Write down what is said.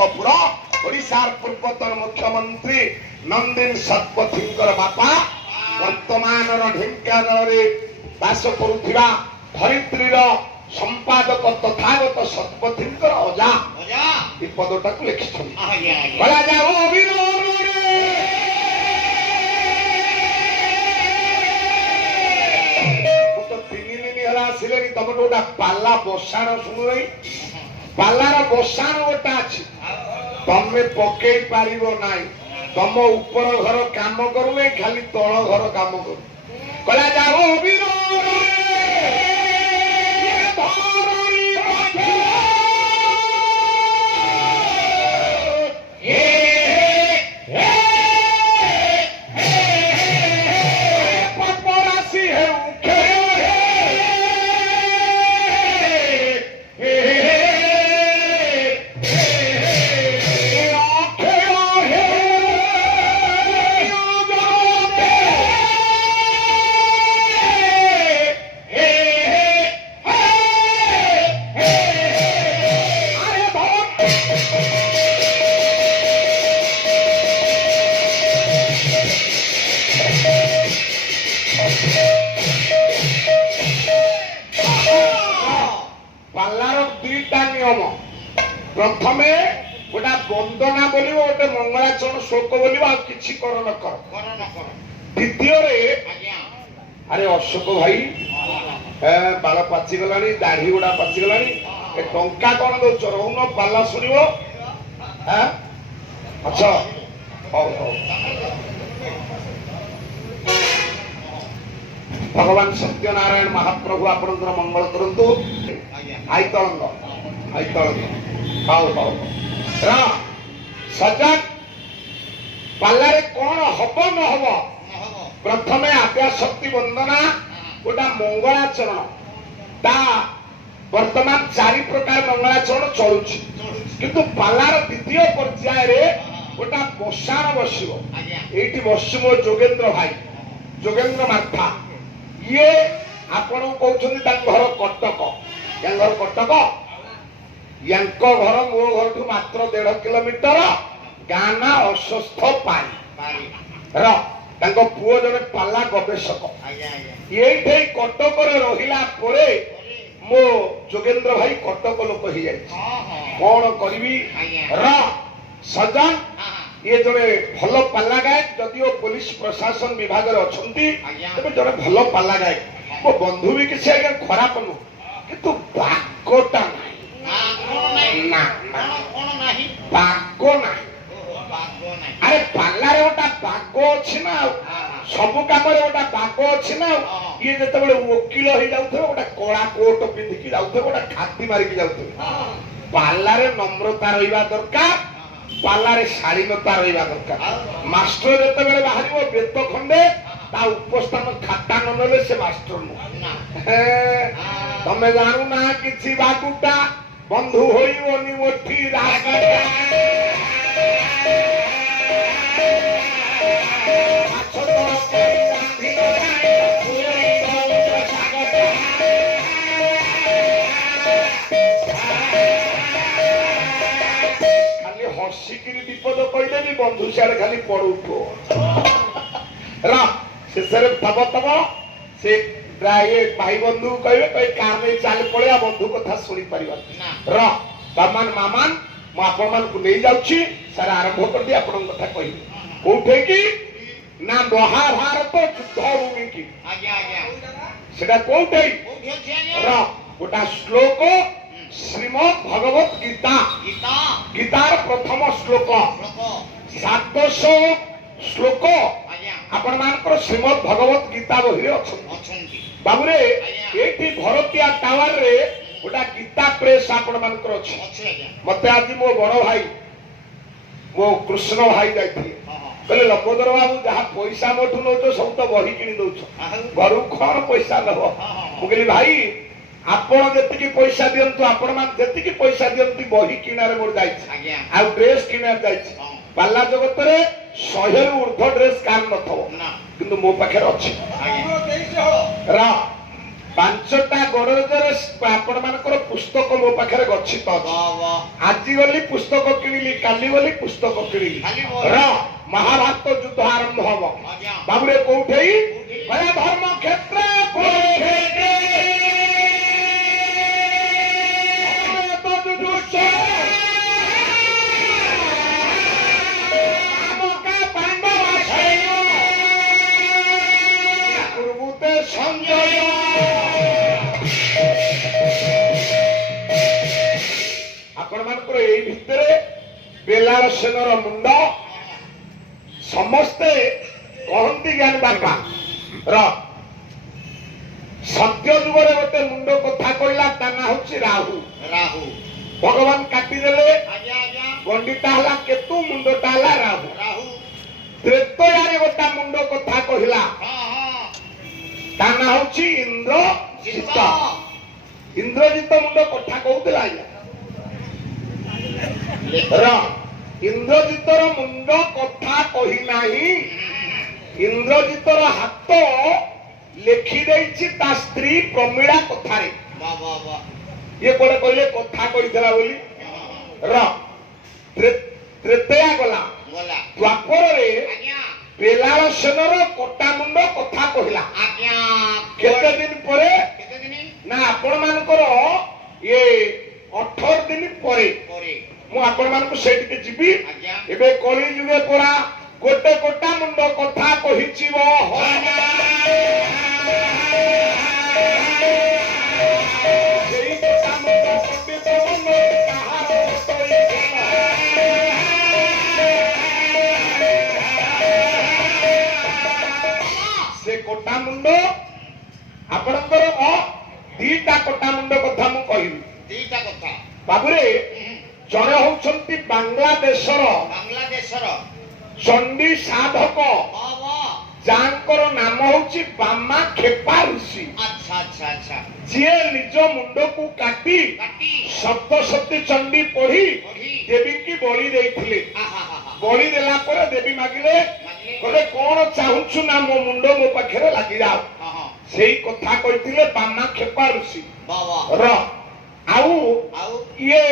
तीर्थपुर ओडिशा पूर्वतन मुख्यमंत्री नंदिन शतपथींकर बापा वर्तमान ढेंकानाल बास करुथिबा धरित्रीर संपादक तथागत शतपथींकर अजा ए पदटा को लिखिछन बला जाओ विरोध तो 3 दिन हला सिलेनी तम गोटा पाल्ला बसाण सुनुई पाल्लार बसाण गोटा अछि तमे पकेई पारिबो नाही तम ऊपर घर काम करू नहीं खाली तल घर काम करू कला जाओ विरोध प्रथमे गोटा वंदना बोल गोटे मंगलाचरण शोक बोल कि कर न कर द्वितीय अरे अशोक भाई बाल पाचिगला दाढ़ी गुड़ा पाचिगला टंका कौन दौच रोन पाला शुण अच्छा भगवान सत्यनारायण महाप्रभु आपण मंगल करंतु आईतरंग सजग पाल्लारे कौन हब न हब प्रथमे आद्याशक्ति वंदना गोटा मंगलाचरण ता वर्तमान 4 प्रकार मंगलाचरण चलुछि किंतु पाल्लार द्वितीय पर्याय रे गोटा बसाण बसिबो एठी बसिबो जोगेंद्र भाई जोगेंद्र मार्था ये आपण कहउछन ता घर कटक या घर कटक यांको घर मो घर मात्र 1.5 किलोमीटर गाना अस्वस्थ पारी र पुओ जने पाला गवेषक ये कटक रहिला परे मो जोगेंद्र भाई कटक लोक ही जाय कौन करी र सजन ये जने भल पाला गायक जदिओ पुलिस प्रशासन विभाग अच्छी तबे जने भल पाला गायक मो बंधु भी किसी आगे खराब नु किंतु बागटा अरे पाल्ला रे गोटा बाग अच्छी ना सब काम गोटा बाग अच्छी ना ये जो वकिल हो जाऊे गोटे कला कोट पिंधिकी जाऊे गोटे खाती मारिकी जाऊे पाल्ला रे नम्रता रहा दरकार पाल्ला रे शालीनता रहा दरकार मास्टर जिते बाहर बेत खंडे ता उपस्थान खाता न नेले से मास्टर तमे जानू ना किसी बागुटा बंधु होइबनी मोठी रागटा खाली हसिकिरी विपद कहले भी बंधु सियाड़े खाली पड़ुथो शेषे तब तब से प्राय भाई बंधु कहे कहीं कार नहीं चल पड़े बंधु कथा शुणी पार रमान मामान मुझे जाऊँगी सारे आरंभ कर दी आप कथा कह कौटे कि ना महाभारत युद्ध भूमि की कौटे गोटा श्लोक श्रीमद भगवत गीता गीतार प्रथम श्लोक 700 श्लोक आपण मानकर श्रीमद भगवत गीता बही अच्छी बाबूरे ये भरतिया टावर रे गोटा गीता प्रेस आपण मानकर अच्छी मत आज मो बड़ भाई मो कृष्ण भाई जाइए कहले लंबोदर बाबू जहाँ पैसा मोठू नौ सब तो बही कि घर कौन पैसा नब मुझे भाई आपण जी पैसा दिंतु आपण जी पैसा दिंतु बही किणारे मोर जा ड्रेस किणार जा पाल्ला जगत रे 100 रु ऊर्ध्व ड्रेस कार न थो किंतु मो पाखे अच्छी ପାଞ୍ଚଟା ଗଡ଼ରେଜରେ ଆପଣ ମାନଙ୍କର ପୁସ୍ତକ ମୋ ପାଖରେ ଗଚ୍ଛିତ ଅଛି। ଆଜି ଗଲି ପୁସ୍ତକ କିଣିଲି, କାଲି ଗଲି ପୁସ୍ତକ କିଣିଲି। ର ମହାଭାରତ ଯୁଦ୍ଧ ଆରମ୍ଭ ହବ। ବାବୁରେ କୋଉଠି? କହିଲା ଧର୍ମ କ୍ଷେତ୍ର ସଞ୍ଜୟ ଆପଣ ମାନଙ୍କର ଏଇ ଭିତରେ ବେଲାଳ ସେନର ମୁଣ୍ଡ ସମସ୍ତେ କହନ୍ତି ଜ୍ଞାନ ବାପା ର ସତ୍ୟ ଯୁଗରେ ଗୋଟେ ମୁଣ୍ଡ କଥା କହିଲା, ତା ନାଁ ହଉଛି ରାହୁ। ରାହୁ ଭଗବାନ କାଟିଦେଲେ, ଆଜ୍ଞା ଆଜ୍ଞା ଗଣ୍ଡିଟା ହେଲା କେତୁ, ମୁଣ୍ଡଟା ହେଲା ରାହୁ। ରାହୁ ତ୍ରେତୟାରେ ଗୋଟେ ମୁଣ୍ଡ କଥା କହିଲା, ହଁ ହଁ ତା ନାଁ ହଉଛି ଇନ୍ଦ୍ରଜିତ। ଇନ୍ଦ୍ରଜିତ ମୁଣ୍ଡ କଥା କହୁଥିଲା ଆଜ୍ଞା ର ଇନ୍ଦ୍ରଜିତର ମୁଣ୍ଡ କଥା କହି ନାହିଁ। ଇନ୍ଦ୍ରଜିତର ହାତ ଲେଖିଦେଇଛି ତା ସ୍ତ୍ରୀ ପ୍ରମିଳା କଥାରେ। ବା ବା ବା ଇଏ କୋଟେ କହିଲେ କଥା କହିଥିଲା ବୋଲି। ର ତ୍ରେତୟା ଗଲା, ଗଲା ଦ୍ୱାପରରେ ଆଜ୍ଞା ବେଲାଳ ସେନର କଟା ମୁଣ୍ଡ କଥା କହିଲା। ଆଜ୍ଞା କେତେ ଦିନ ପରେ? କେତେ ଦିନ ନା ଆପଣ ମାନଙ୍କର ଇଏ 18 ଦିନ ପରେ ପରେ ମୁଁ ଆପଣ ମାନଙ୍କୁ ସେଇଠିକି ଯିବି। ଆଜ୍ଞା ଏବେ କଳି ଯୁଗେ ପରା ଗୋଟେ ଗୋଟା ମୁଣ୍ଡ କଥା କହିଛି ସେଇ ଗୋଟା ମୁଣ୍ଡ ପଣ୍ଡିତ ମନ କାହାର ସେ କୋଟା ମୁଣ୍ଡ ଆପଣଙ୍କର ଦିଟା କୋଟା ମୁଣ୍ଡ କଥା ମୁଁ କହିବି। ଦିଟା କଥା ବାବୁରେ ଜଣେ ହଉଛନ୍ତି ବାଂଲାଦେଶର ବାଂଲାଦେଶର ଚଣ୍ଡୀ ସାଧକ, ବା ବା ଯାଙ୍କର ନାମ ହଉଛି ବାମା ଖେପା ଋଷି, ଆଚ୍ଛା ଆଚ୍ଛା ଆଚ୍ଛା ଯିଏ ନିଜ ମୁଣ୍ଡକୁ କାଟି କାଟି ସପ୍ତଶତୀ ଚଣ୍ଡୀ ପଢି ପଢି ଦେବୀକି ବଳି ଦେଇଥିଲେ। ଆହା ହା ହା ବଳି ଦେଲା ପରେ ଦେବୀ ମାଗିଲେ, ମାଗିଲେ କହିଲେ କଣ ଚାହୁଁଛୁ? ନା ମୋ ମୁଣ୍ଡ ମୋ ପାଖରେ ଲାଗିଯାଉ। ହଁ ହଁ ସେଇ କଥା କହିଥିଲେ ବାମା ଖେପା ଋଷି ବା ବା ର। ଆଉ ଆଉ ଇଏ